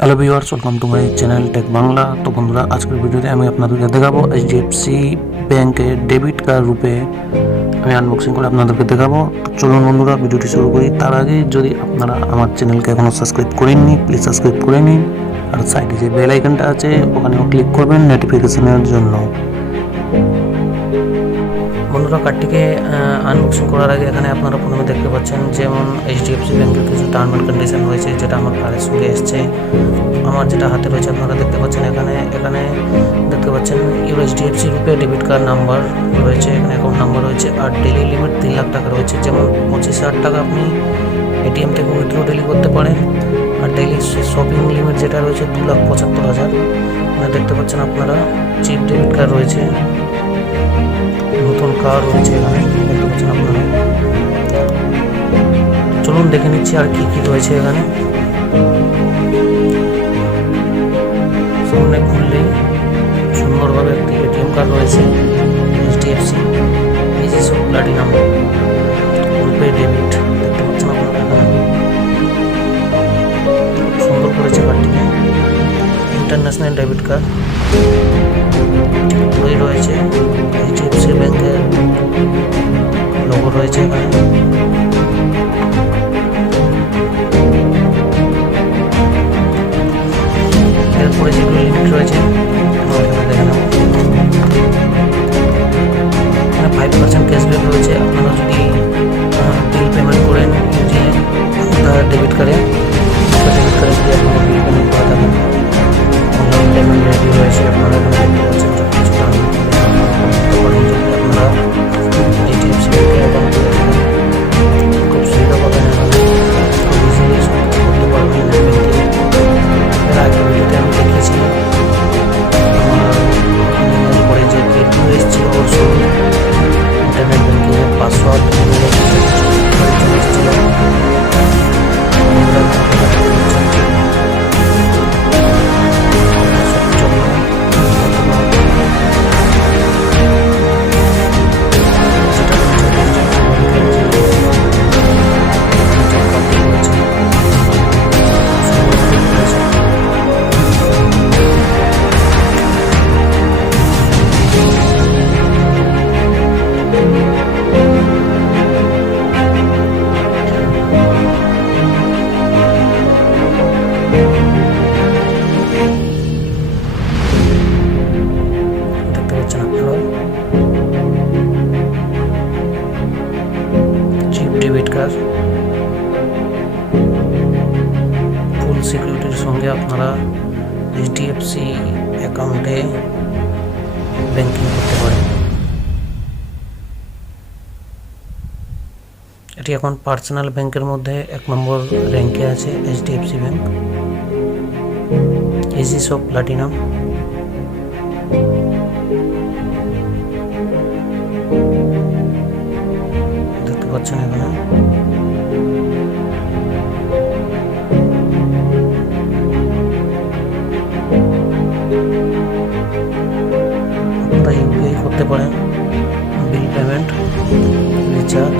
Hello viewers, welcome to my channel tech Bangla. তো বন্ধুরা, আজকের ভিডিওতে আমি আপনাদেরকে দেখাবো এইচডিএফসি ব্যাংকের ডেবিট কার্ড রূপে আমি আনবক্সিং করে আপনাদেরকে দেখাবো। তো চলুন বন্ধুরা, ভিডিওটি শুরু করি। তার আগে যদি আপনারা আমার চ্যানেলকে এখনও সাবস্ক্রাইব করেননি, প্লিজ সাবস্ক্রাইব করে নিন। আর সাইডে যে বেল আইকনটা আছে ওখানেও ক্লিক করবেন নোটিফিকেশনের জন্য। বন্ধুরা, কার্ডটিকে আনবক্সিং করার আগে এখানে আপনারা প্রথমে দেখতে পাচ্ছেন যেমন এইচডিএফসি ব্যাংকের কিছু টার্ম অ্যান্ড কন্ডিশন রয়েছে, যেটা আমার কার্ডের সঙ্গে এসছে। আমার যেটা হাতে রয়েছে আপনারা দেখতে পাচ্ছেন, এখানে দেখতে পাচ্ছেন your HDFC RuPay debit card number রয়েছে, এখানে অ্যাকাউন্ট নাম্বার রয়েছে, আর ডেলি লিমিট 3 লাখ টাকা রয়েছে। যেমন 25,000 টাকা আপনি এটিএম থেকে উইথড্র ডেলি করতে পারেন। আর ডেলি শপিং লিমিট যেটা রয়েছে 2,75,000। দেখতে পাচ্ছেন আপনারা চিপ ডেবিট কার্ড রয়েছে, নতুন কার্ড রয়েছে এখানে দেখতে পাচ্ছেন আপনারা। চলুন দেখে নিচ্ছি আর কি কি রয়েছে এখানে। সামনে খুললেই সুন্দরভাবে একটি এটিএম কার্ড রয়েছে, এইচডিএফসি ইজি প্লাটিনাম রুপে ডেবিট দেখতে পাচ্ছেন আপনারা এখানে। সুন্দর করেছে কার্ডটিকে, ইন্টারন্যাশনাল ডেবিট কার্ড রয়েছে, এইচডিএফসি ব্যাংকের লোগো রয়েছে এখানে। এরপরে যেগুলো লিমিট রয়েছে দেখে নেব। এখানে 5% ক্যাশব্যাক রয়েছে। আপনারা যদি বিল পেমেন্ট করেন যে ডেবিট কার্ডে যদি আপনারা বিল পেমেন্ট করে থাকেন, অনলাইন পেমেন্ট রেডি রয়েছে। আপনারা এখানে দেখতে পাচ্ছেন কিছুটা আপনারা এইচডিএফসি ব্যাংকে অ্যাকাউন্ট করে থাকেন, খুব সুবিধা পাবেন এখানে, খুব ইজিলি সব কিছু করতে পারবেন নেট ব্যাংকিং। এর আগে ভিডিওতে আমি দেখিয়েছি আমার পরে যে বিল এসেছে অবশ্য ইন্টারনেট ব্যাংকিংয়ের পাসওয়ার্ড ডেবিট কার্ড ফুল সিকিউরিটির সঙ্গে আপনারা এইচডিএফসি অ্যাকাউন্টে ব্যাংকিং করতে পারেন। এটি এখন পার্সোনাল ব্যাংকের মধ্যে 1 নম্বর র্যাঙ্কে আছে এইচডিএফসি ব্যাংক ইজি প্লাটিনাম। দেখতে পাচ্ছেন এখানে আপনারা ইউপিআই করতে পারেন, বিল পেমেন্ট, রিচার্জ,